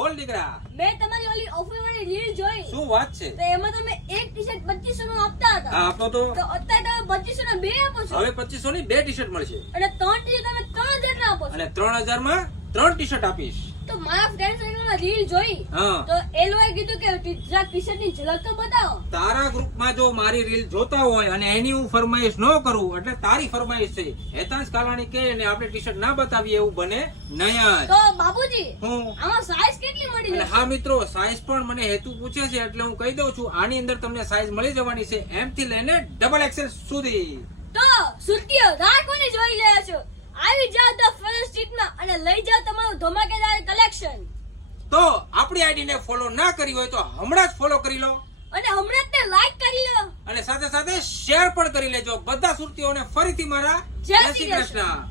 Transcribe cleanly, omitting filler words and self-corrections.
બોલ દીકરા. મેં તમારી ઓલી ઓફર વાળી રીલ જોઈ. શું વાત છે? તો એમાં તમે એક ટી-શર્ટ 2500 નું આપતા હતા. હા આપતો તો. તો અત્યારે તમે 2500 ના બે આપો છો. હવે 2500 ની 2 ટી-શર્ટ મળશે. અને 3 ટી-શર્ટ તમે 3000 ના આપો છો. અને 3000 માં 3 ટી-શર્ટ આપીશ. તો મારા ફ્રેન્ડ સર્કલમાં રીલ જોઈ. હા. તો એ લોકોએ કીધું કે ટી-શર્ટ ની ઝલક તો બતાવો. તારા ગ્રુપમાં જો મારી રીલ જોતા હોય અને એની હું ફરમાઈશ ન કરું એટલે તારી ફરમાઈશ છે. હેતાંશ કાલાણી કે ને આપણે ટી-શર્ટ ના બતાવીએ એવું બને નહીં. તો બાબુજી હું આમાં સાઈઝ કેટલી મળી અને જશે? હા મિત્રો, સાઈઝ પણ મને હેતુ પૂછે છે એટલે હું કહી દઉં છું. આની અંદર તમને સાઈઝ મળી જવાની છે M થી લઈને XXL સુધી. તો સુરતીઓ રાહ કોને જોઈ રહ્યા છો? આવી જાવ ધ ફેશન સ્ટ્રીટમાં અને લઈ જાવ તમારું ધમાકેદાર કલેક્શન. તો આપણી આઈડી ને ફોલો ના કરી હોય તો હમણાં જ ફોલો કરી લો અને હમણાં જ તે લાઈક કરી લો. અને સાથે સાથે શેર પણ કરી લેજો. બધા સુરતીઓને ફરીથી મારા જય જય શ્રી શ્રી કૃષ્ણ.